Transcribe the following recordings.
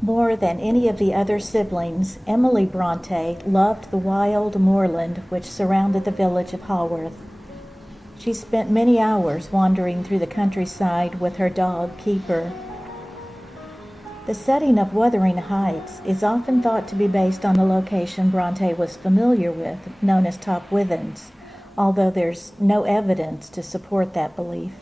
More than any of the other siblings, Emily Bronte loved the wild moorland which surrounded the village of Haworth. She spent many hours wandering through the countryside with her dog, Keeper. The setting of Wuthering Heights is often thought to be based on the location Bronte was familiar with, known as Top Withens, although there's no evidence to support that belief.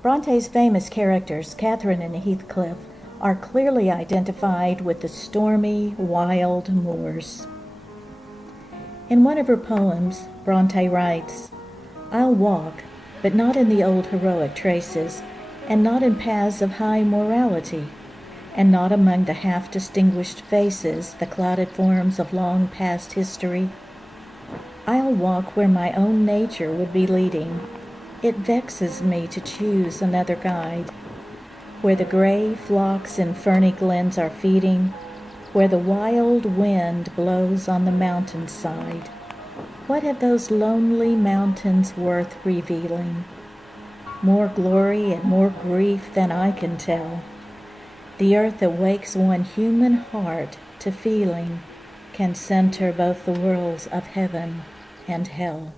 Bronte's famous characters, Catherine and Heathcliff, are clearly identified with the stormy, wild moors. In one of her poems, Bronte writes, "I'll walk, but not in the old heroic traces, and not in paths of high morality, and not among the half-distinguished faces, the clouded forms of long past history. I'll walk where my own nature would be leading. It vexes me to choose another guide. Where the gray flocks in ferny glens are feeding, where the wild wind blows on the mountainside. What have those lonely mountains worth revealing? More glory and more grief than I can tell. The earth awakes one human heart to feeling, can center both the worlds of heaven and hell."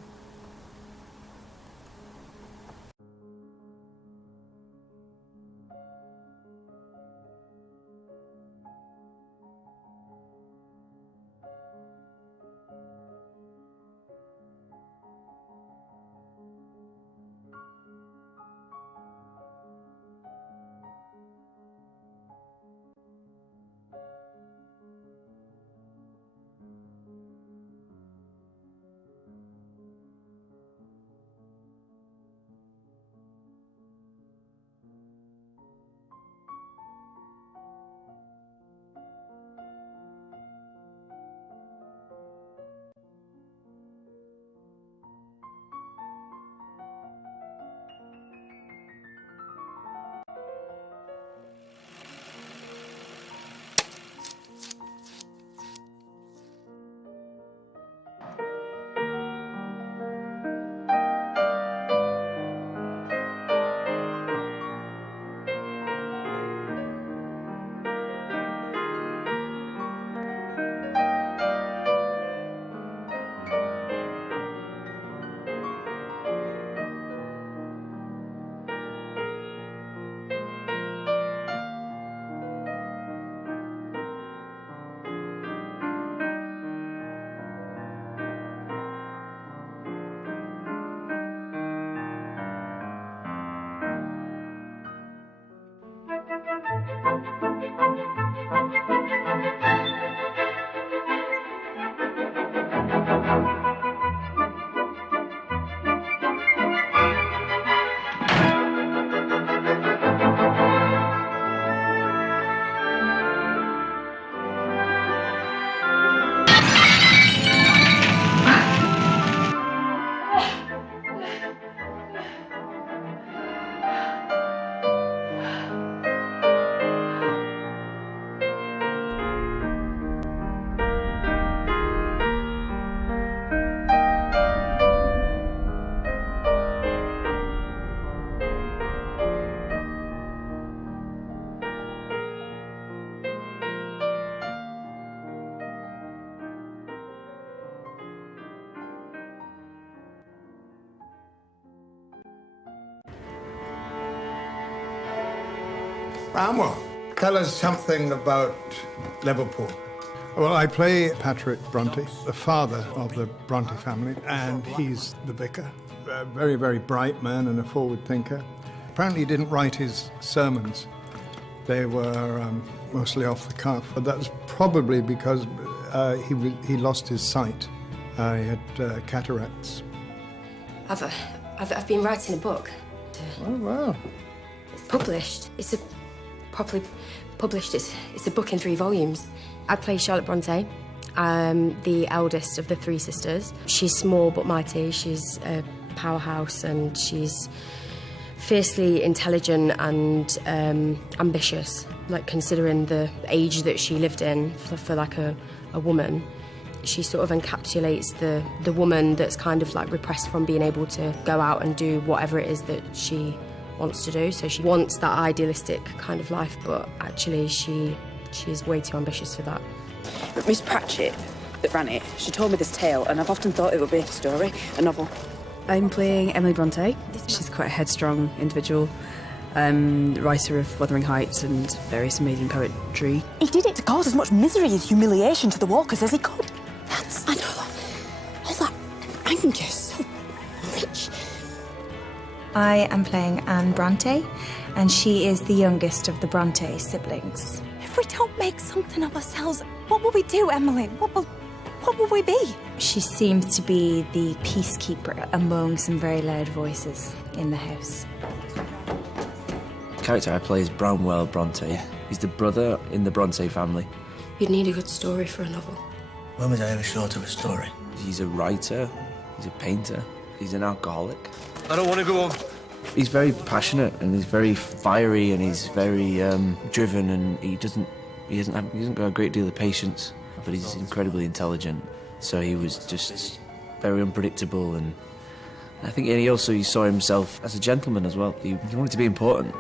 Amor, tell us something about Liverpool. Well, I play Patrick Bronte, the father of the Bronte family, and he's the vicar. A very, very bright man and a forward thinker. Apparently he didn't write his sermons. They were mostly off the cuff, but that's probably because he lost his sight. He had cataracts. I've been writing a book. Oh, wow. It's published. It's properly published. It's a book in 3 volumes. I play Charlotte Bronte, the eldest of the 3 sisters. She's small but mighty. She's a powerhouse, and she's fiercely intelligent and ambitious. Like, considering the age that she lived in for like a woman, she sort of encapsulates the woman that's kind of like repressed from being able to go out and do whatever it is that she wants to do. So she wants that idealistic kind of life, but actually she's way too ambitious for that. But Miss Pratchett, that ran it, she told me this tale, and I've often thought it would be a story, a novel. I'm playing Emily Bronte. She's quite a headstrong individual, writer of Wuthering Heights and various amazing poetry. He did it to cause as much misery and humiliation to the walkers as he could. I know that. All that anger, so rich. I am playing Anne Bronte, and she is the youngest of the Bronte siblings. If we don't make something of ourselves, what will we do, Emily? What will we be? She seems to be the peacekeeper among some very loud voices in the house. The character I play is Branwell Bronte. He's the brother in the Bronte family. You'd need a good story for a novel. When was I ever short of a story? He's a writer, he's a painter, he's an alcoholic. I don't want to go on. He's very passionate and he's very fiery and he's very driven, and he hasn't got a great deal of patience, but he's incredibly intelligent. So he was just very unpredictable, and I think he saw himself as a gentleman as well. He wanted to be important.